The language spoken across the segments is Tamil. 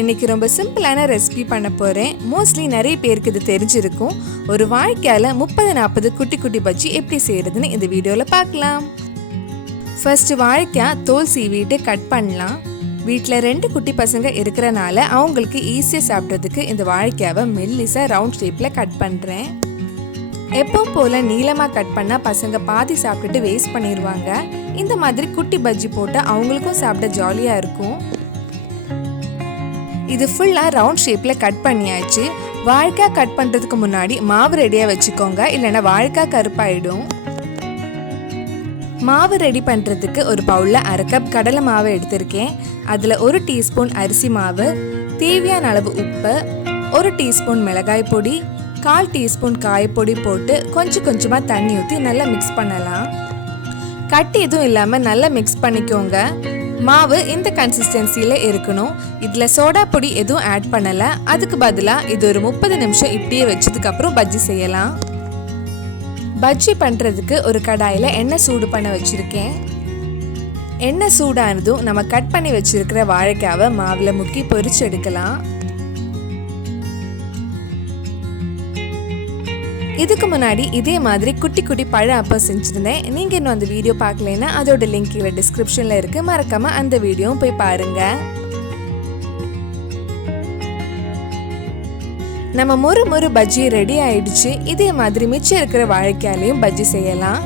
இன்னைக்கு ரொம்ப சிம்பிளான ரெசிபி பண்ண போகிறேன். மோஸ்ட்லி நிறைய பேருக்கு இது தெரிஞ்சிருக்கும். ஒரு வாழைக்காயில் 30-40 குட்டி குட்டி பஜ்ஜி எப்படி செய்கிறதுன்னு இந்த வீடியோவில் பார்க்கலாம். ஃபர்ஸ்ட்டு வாழைக்காய் தோல் சீவிட்டு கட் பண்ணலாம். வீட்டில் 2 குட்டி பசங்க இருக்கிறனால அவங்களுக்கு ஈஸியாக சாப்பிட்றதுக்கு இந்த வாழைக்காவை மெல்லிசாக ரவுண்ட் ஷேப்பில் கட் பண்ணுறேன். எப்பவும் போல் நீளமாக கட் பண்ணால் பசங்க பாதி சாப்பிட்டுட்டு வேஸ்ட் பண்ணிடுவாங்க. இந்த மாதிரி குட்டி பஜ்ஜி போட்டால் அவங்களுக்கும் சாப்பிட ஜாலியாக இருக்கும். இது ஃபுல்லாக ரவுண்ட் ஷேப்பில் கட் பண்ணியாச்சு. வாழைக்காய் கட் பண்ணுறதுக்கு முன்னாடி மாவு ரெடியாக வச்சுக்கோங்க, இல்லைன்னா வாழைக்காய் கருப்பாயிடும். மாவு ரெடி பண்ணுறதுக்கு ஒரு பவுலில் 1/2 கப் கடலை மாவு எடுத்திருக்கேன். அதில் 1 டீஸ்பூன் அரிசி மாவு, தேவையான அளவு உப்பு, 1 டீஸ்பூன் மிளகாய் பொடி, 1/4 டீஸ்பூன் காயப்பொடி போட்டு கொஞ்சம் கொஞ்சமாக தண்ணி ஊற்றி நல்லா மிக்ஸ் பண்ணலாம். கட்டி எதுவும் இல்லாமல் நல்லா மிக்ஸ் பண்ணிக்கோங்க. மாவு இந்த கன்சிஸ்டன்சியில் இருக்கணும். இதில் சோடா பொடி எதுவும் ஆட் பண்ணலை. அதுக்கு பதிலாக இது ஒரு 30 நிமிஷம் இப்படியே வச்சதுக்கப்புறம் பஜ்ஜி செய்யலாம். பஜ்ஜி பண்ணுறதுக்கு ஒரு கடாயில் எண்ணெய் சூடு பண்ண வச்சுருக்கேன். எண்ணெய் சூடானதும் நம்ம கட் பண்ணி வச்சுருக்கிற வாழைக்காவை மாவில் முக்கி பொரிச்சு எடுக்கலாம். இதுக்கு முன்னாடி இதே மாதிரி குட்டி குட்டி பழ அப்பம் செஞ்சுருந்தேன். நீங்கள் இன்னும் அந்த வீடியோ பார்க்கலைன்னா அதோட லிங்க் கீழே டிஸ்கிரிப்ஷனில் இருக்குது. மறக்காமல் அந்த வீடியோவும் போய் பாருங்கள். நம்ம மொறு பஜ்ஜி ரெடி ஆயிடுச்சு. இதே மாதிரி மிச்சம் இருக்கிற வாழைக்காயிலையும் பஜ்ஜி செய்யலாம்.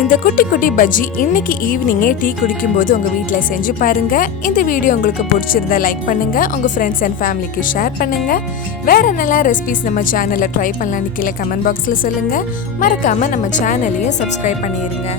இந்த குட்டி குட்டி பஜ்ஜி இன்னைக்கு ஈவினிங்கே டீ குடிக்கும்போது உங்கள் வீட்டில் செஞ்சு பாருங்கள். இந்த வீடியோ உங்களுக்கு பிடிச்சிருந்தா லைக் பண்ணுங்கள், உங்கள் ஃப்ரெண்ட்ஸ் அண்ட் ஃபேமிலிக்கு ஷேர் பண்ணுங்கள். வேறு என்னெல்லாம் ரெசிபிஸ் நம்ம சேனலில் ட்ரை பண்ணலான்னு கீழே கமெண்ட் பாக்ஸில் சொல்லுங்கள். மறக்காமல் நம்ம சேனலையும் சப்ஸ்கிரைப் பண்ணிடுங்க.